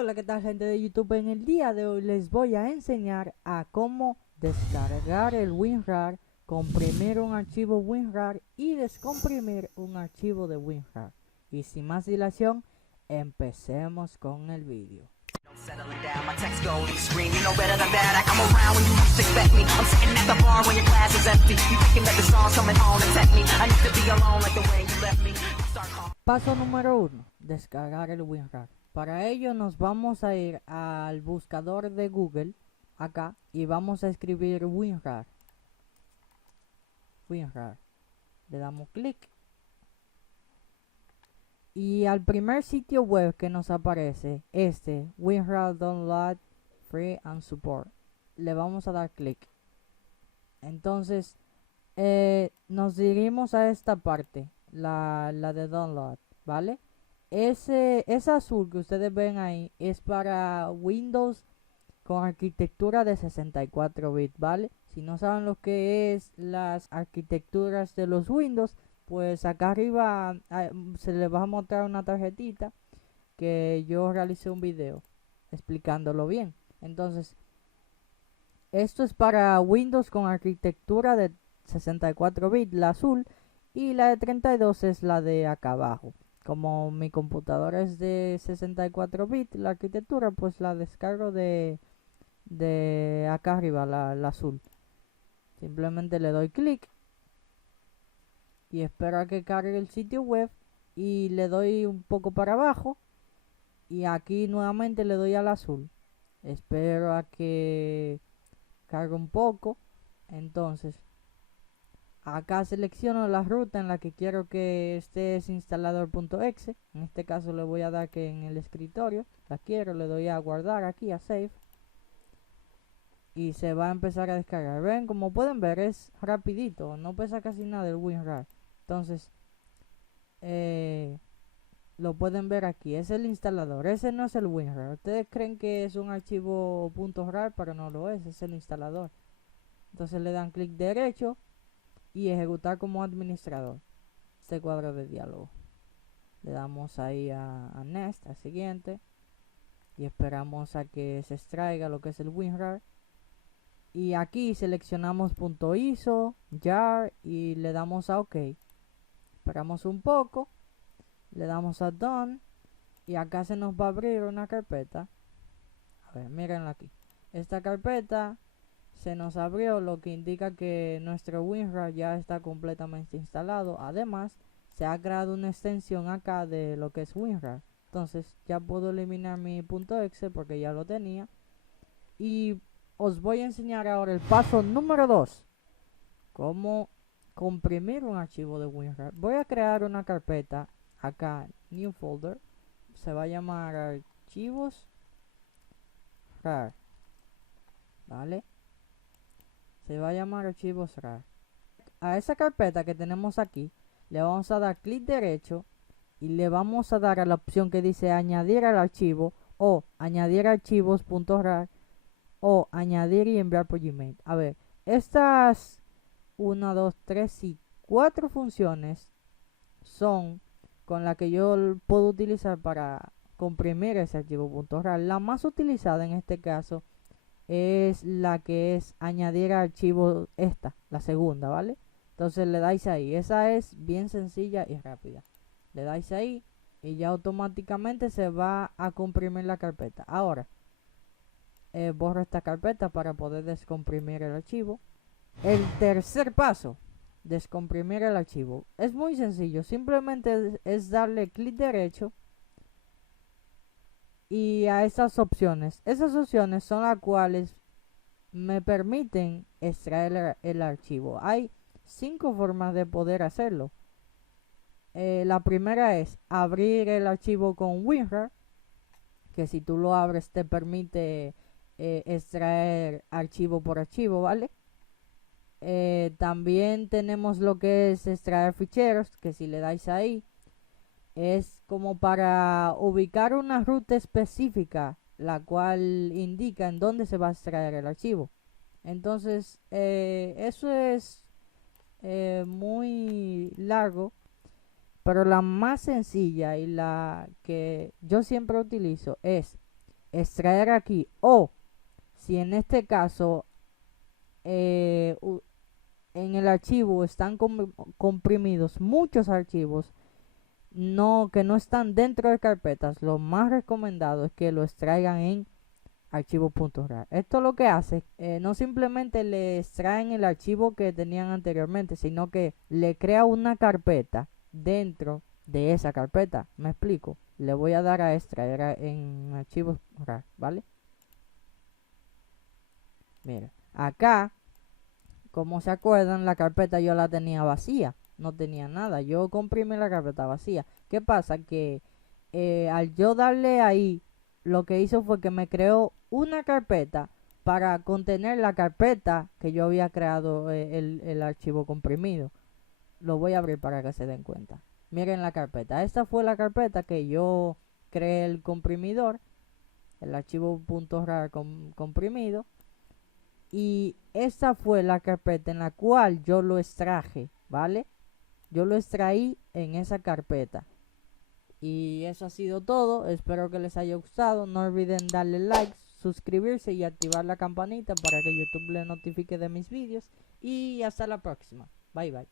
Hola, ¿qué tal, gente de YouTube? En el día de hoy les voy a enseñar a cómo descargar el WinRAR, comprimir un archivo WinRAR y descomprimir un archivo de WinRAR. Y sin más dilación, empecemos con el vídeo. Settling down, my text go, you scream, you know better than that. I come around when you least expect me. I'm sitting at the bar when your glass is empty. You thinking that the stars coming home to tempt me. I need to be alone like the way you left me. Start calling. Paso número 1. Descargar el WinRAR. Para ello nos vamos a ir al buscador de Google, acá, y vamos a escribir WinRAR. Le damos clic. Y al primer sitio web que nos aparece, WinRAR Download Free and Support, le vamos a dar clic. Entonces nos dirigimos a esta parte, la de download, ¿vale? Ese azul que ustedes ven ahí es para Windows con arquitectura de 64 bits, ¿vale? Si no saben lo que es las arquitecturas de los Windows, pues acá arriba se les va a mostrar una tarjetita que yo realicé un video explicándolo bien. Entonces, esto es para Windows con arquitectura de 64 bits, la azul, y la de 32 es la de acá abajo. Como mi computadora es de 64 bits, la arquitectura, pues la descargo de acá arriba, la azul. Simplemente le doy clic y espero a que cargue el sitio web y le doy un poco para abajo y aquí nuevamente le doy al azul. Espero a que cargue un poco. Entonces acá selecciono la ruta en la que quiero que esté ese instalador.exe. En este caso le voy a dar que en el escritorio la quiero, le doy a guardar aquí, a save, y se va a empezar a descargar. Ven, como pueden ver, es rapidito, no pesa casi nada el WinRAR. Entonces lo pueden ver aquí, es el instalador, ese no es el WinRAR. Ustedes creen que es un archivo .rar, pero no lo es el instalador. Entonces le dan clic derecho y ejecutar como administrador este cuadro de diálogo. Le damos ahí a Next, al siguiente, y esperamos a que se extraiga lo que es el WinRAR. Y aquí seleccionamos .iso, jar, y le damos a OK. Esperamos un poco, le damos a Done, y acá se nos va a abrir una carpeta. A ver, mírenla aquí. Esta carpeta se nos abrió, lo que indica que nuestro WinRAR ya está completamente instalado. Además, se ha creado una extensión acá de lo que es WinRAR. Entonces ya puedo eliminar mi .exe porque ya lo tenía. Y os voy a enseñar ahora el paso número 2. Cómo comprimir un archivo de WinRAR. Voy a crear una carpeta acá, New Folder. Se va a llamar archivos RAR. ¿Vale? Se va a llamar archivos RAR. A esa carpeta que tenemos aquí le vamos a dar clic derecho y le vamos a dar a la opción que dice añadir al archivo o añadir archivos.rar o añadir y enviar por Gmail. A ver, estas 1, 2, 3 y 4 funciones son con las que yo puedo utilizar para comprimir ese archivo.rar. La más utilizada en este caso es la que es añadir archivo, la segunda, ¿vale? Entonces le dais ahí, esa es bien sencilla y rápida. Le dais ahí y ya automáticamente se va a comprimir la carpeta. Ahora borro esta carpeta para poder descomprimir el archivo. El tercer paso, descomprimir el archivo, es muy sencillo. Simplemente es darle clic derecho y a esas opciones. Esas opciones son las cuales me permiten extraer el archivo. Hay 5 formas de poder hacerlo. La primera es abrir el archivo con WinRAR, que si tú lo abres te permite extraer archivo por archivo, ¿vale? También tenemos lo que es extraer ficheros, que si le dais ahí es como para ubicar una ruta específica, la cual indica en dónde se va a extraer el archivo. Entonces eso es muy largo, pero la más sencilla y la que yo siempre utilizo es extraer aquí, o si en este caso en el archivo están comprimidos muchos archivos que no están dentro de carpetas, lo más recomendado es que lo extraigan en archivo.rar. Esto lo que hace, no simplemente le extraen el archivo que tenían anteriormente, sino que le crea una carpeta dentro de esa carpeta. Me explico. Le voy a dar a extraer en archivos RAR, ¿vale? Mira, acá, como se acuerdan, la carpeta yo la tenía vacía, no tenía nada. Yo comprimí la carpeta vacía. ¿Qué pasa? Que al yo darle ahí, lo que hizo fue que me creó una carpeta para contener la carpeta que yo había creado, el archivo comprimido. Lo voy a abrir para que se den cuenta. Miren la carpeta. Esta fue la carpeta que yo creé el comprimidor, el archivo .rar comprimido. Y esta fue la carpeta en la cual yo lo extraje, ¿vale? Yo lo extraí en esa carpeta. Y eso ha sido todo. Espero que les haya gustado. No olviden darle like, suscribirse y activar la campanita para que YouTube les notifique de mis vídeos. Y hasta la próxima. Bye bye.